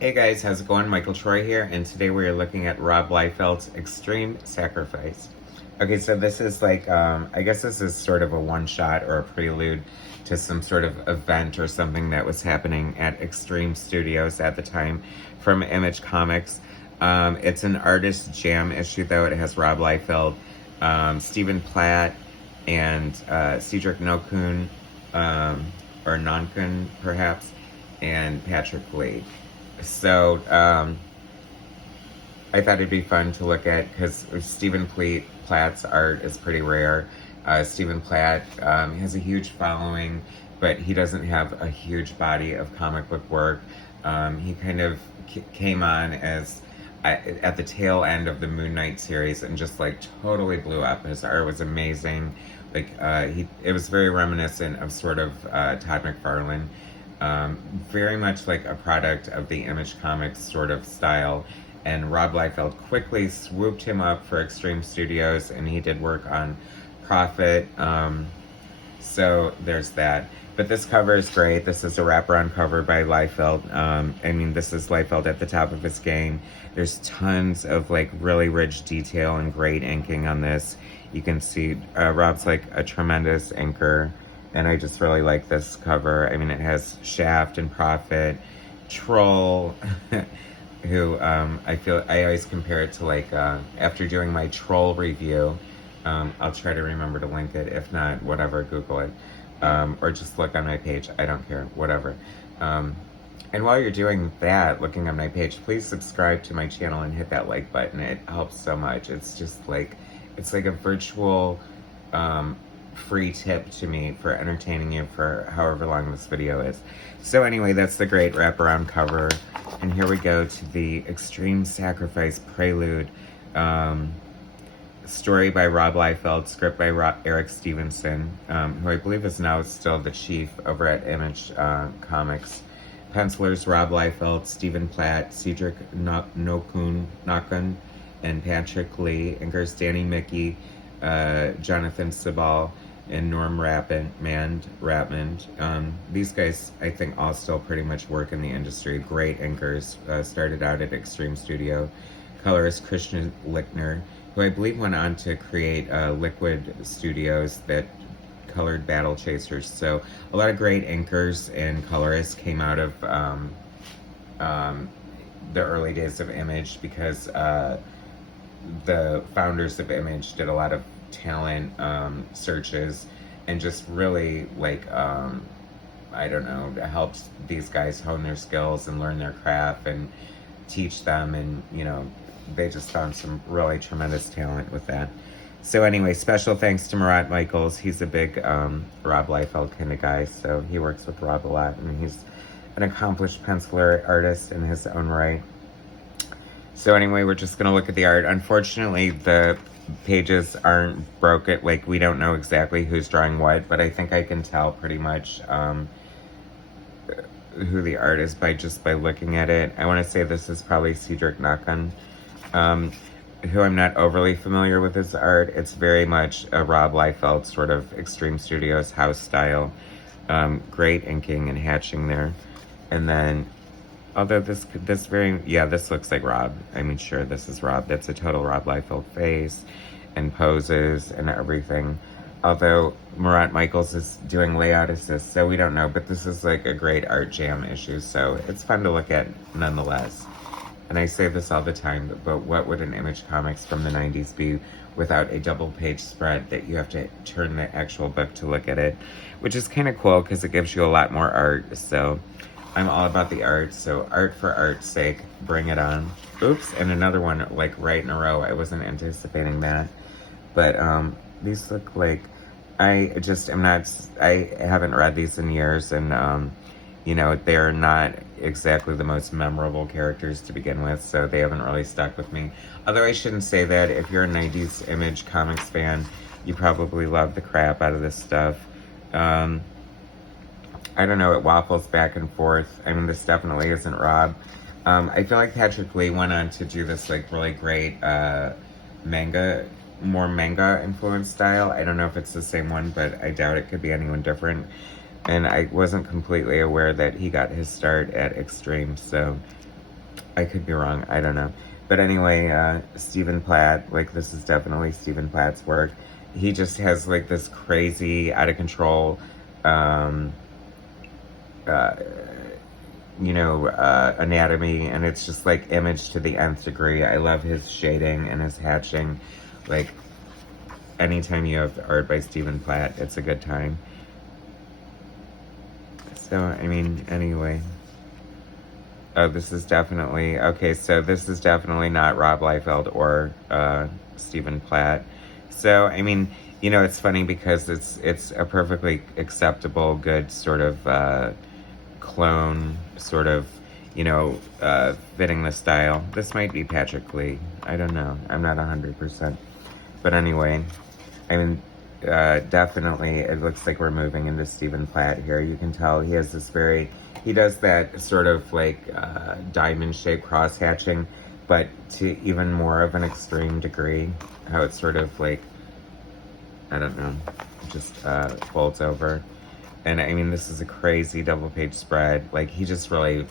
Hey guys, how's it going? Michael Troy here, and today we are looking at Rob Liefeld's Extreme Sacrifice. Okay, so this is like, I guess this is sort of a one-shot or a prelude to some sort of event or something that was happening at Extreme Studios at the time from Image Comics. It's an artist jam issue, though. It has Rob Liefeld, Stephen Platt, and Cedric Nokun, or Nonkun, perhaps, and Patrick Lee. So I thought it'd be fun to look at because Stephen Platt's art is pretty rare. Stephen Platt has a huge following, but he doesn't have a huge body of comic book work. He kind of came on as at the tail end of the Moon Knight series and just like totally blew up. His art was amazing. Like it was very reminiscent of sort of Todd McFarlane. Very much like a product of the Image Comics sort of style. And Rob Liefeld quickly swooped him up for Extreme Studios, and he did work on Prophet. So there's that. But this cover is great. This is a wraparound cover by Liefeld. I mean, this is Liefeld at the top of his game. There's tons of like really rich detail and great inking on this. You can see Rob's like a tremendous inker. And I just really like this cover. I mean, it has Shaft and Prophet, Troll, who I always compare it to like, after doing my Troll review, I'll try to remember to link it. If not, whatever, Google it. Or just look on my page. I don't care, whatever. And while you're doing that, looking on my page, please subscribe to my channel and hit that like button. It helps so much. It's just like, it's like a virtual free tip to me for entertaining you for however long this video is. So anyway, that's the great wraparound cover. And here we go to the Extreme Sacrifice Prelude. Story by Rob Liefeld, script by Eric Stevenson, who I believe is now still the chief over at Image Comics. Pencilers Rob Liefeld, Stephen Platt, Cedric Nokun, and Patrick Lee. Inkers Danny Mickey, Jonathan Sabal, and Norm Rapmond. These guys, I think, all still pretty much work in the industry. Great inkers. Started out at Extreme Studio. Colorist Christian Lichtner, who I believe went on to create Liquid Studios that colored Battle Chasers. So a lot of great inkers and colorists came out of the early days of Image because the founders of Image did a lot of talent searches and just really like I don't know, helped these guys hone their skills and learn their craft and teach them, and you know, they just found some really tremendous talent with that. So anyway, special thanks to Murat Michaels. He's a big Rob Liefeld kind of guy, so he works with Rob a lot, and he's an accomplished penciler artist in his own right. So anyway, we're just going to look at the art. Unfortunately, the pages aren't broken. Like, we don't know exactly who's drawing what, but I think I can tell pretty much who the art is by looking at it. I want to say this is probably Cedric Nokun, who I'm not overly familiar with his art. It's very much a Rob Liefeld sort of Extreme Studios house style. Great inking and hatching there. And then, although this looks like Rob. I mean, sure, this is Rob. That's a total Rob Liefeld face and poses and everything. Although Murat Michaels is doing layout assist, so we don't know. But this is like a great art jam issue, so it's fun to look at nonetheless. And I say this all the time, but what would an Image Comics from the 90s be without a double-page spread that you have to turn the actual book to look at it? Which is kind of cool because it gives you a lot more art, so I'm all about the art, so art for art's sake, bring it on. Oops, and another one, like, right in a row. I wasn't anticipating that. But, these look like, I haven't read these in years, and, you know, they're not exactly the most memorable characters to begin with, so they haven't really stuck with me. Although I shouldn't say that. If you're a 90s Image Comics fan, you probably love the crap out of this stuff. I don't know, it waffles back and forth. I mean, this definitely isn't Rob. I feel like Patrick Lee went on to do this, like, really great more manga influenced style. I don't know if it's the same one, but I doubt it could be anyone different. And I wasn't completely aware that he got his start at Extreme, so I could be wrong. I don't know. But anyway, Stephen Platt, like, this is definitely Stephen Platt's work. He just has, like, this crazy, out of control, um, uh, anatomy, and it's just, like, image to the nth degree. I love his shading and his hatching. Like, anytime you have art by Stephen Platt, it's a good time. So, I mean, anyway. Oh, this is definitely, okay, so this is definitely not Rob Liefeld or Stephen Platt. So, I mean, it's funny because it's a perfectly acceptable, good sort of clone, sort of, fitting the style. This might be Patrick Lee. I don't know. I'm not 100%. But anyway, I mean, definitely, it looks like we're moving into Stephen Platt here. You can tell he has this he does that sort of like diamond-shaped cross-hatching, but to even more of an extreme degree, how it's sort of like, I don't know, just folds over. And I mean, this is a crazy double-page spread. Like, he just really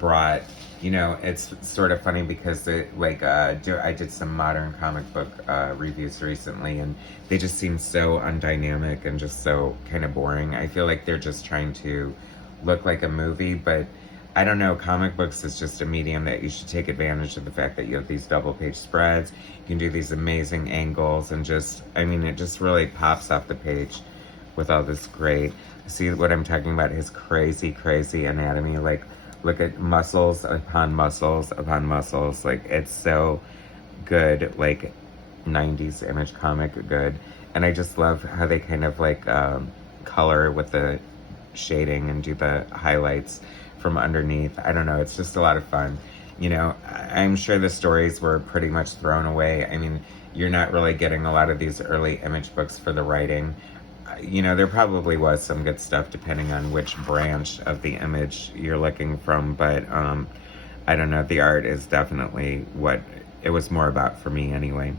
brought, it's sort of funny because I did some modern comic book reviews recently, and they just seem so undynamic and just so kind of boring. I feel like they're just trying to look like a movie, but I don't know, comic books is just a medium that you should take advantage of the fact that you have these double-page spreads. You can do these amazing angles, and just, I mean, it just really pops off the page with all this great, see what I'm talking about, his crazy, crazy anatomy. Like, look at muscles upon muscles upon muscles. Like, it's so good, like 90s image comic good. And I just love how they kind of like color with the shading and do the highlights from underneath. I don't know, it's just a lot of fun. I'm sure the stories were pretty much thrown away. I mean, you're not really getting a lot of these early image books for the writing. There probably was some good stuff depending on which branch of the image you're looking from, but I don't know, the art is definitely what it was more about for me anyway.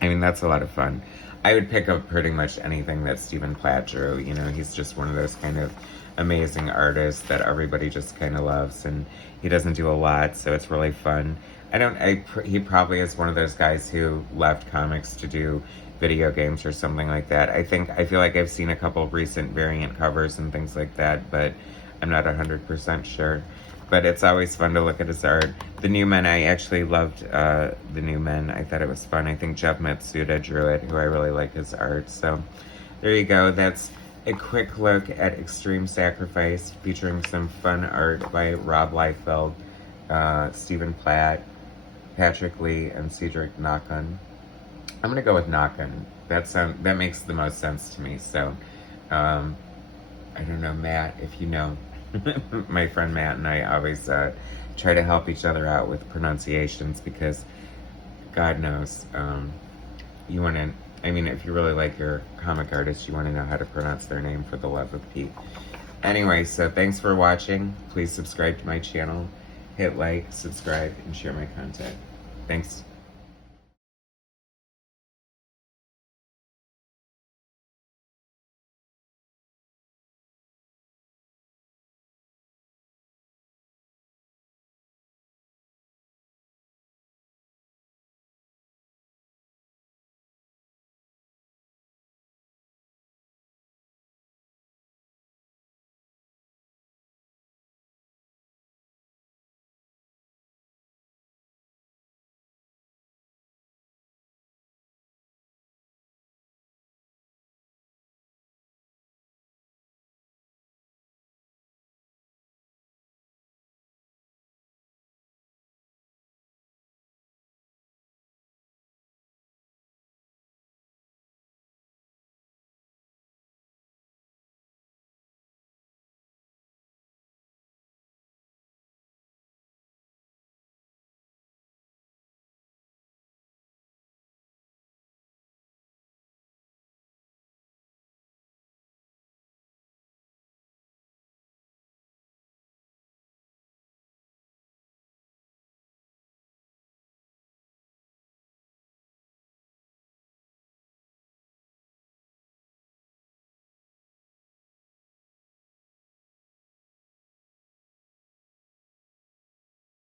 I mean, that's a lot of fun. I would pick up pretty much anything that Stephen Platt drew. He's just one of those kind of amazing artists that everybody just kind of loves, and he doesn't do a lot, so it's really fun. He probably is one of those guys who left comics to do video games or something like that. I feel like I've seen a couple of recent variant covers and things like that, but I'm not 100% sure. But it's always fun to look at his art. The New Men, I actually loved The New Men. I thought it was fun. I think Jeff Matsuda drew it, who I really like his art. So there you go. That's a quick look at Extreme Sacrifice, featuring some fun art by Rob Liefeld, Stephen Platt, Patrick Lee, and Cedric Nakun. I'm going to go with Nakun. That makes the most sense to me. So, I don't know, Matt, if you know. My friend Matt and I always try to help each other out with pronunciations, because God knows, you want to, I mean, if you really like your comic artist, you want to know how to pronounce their name, for the love of Pete. Anyway, so thanks for watching. Please subscribe to my channel, hit like, subscribe, and share my content. Thanks.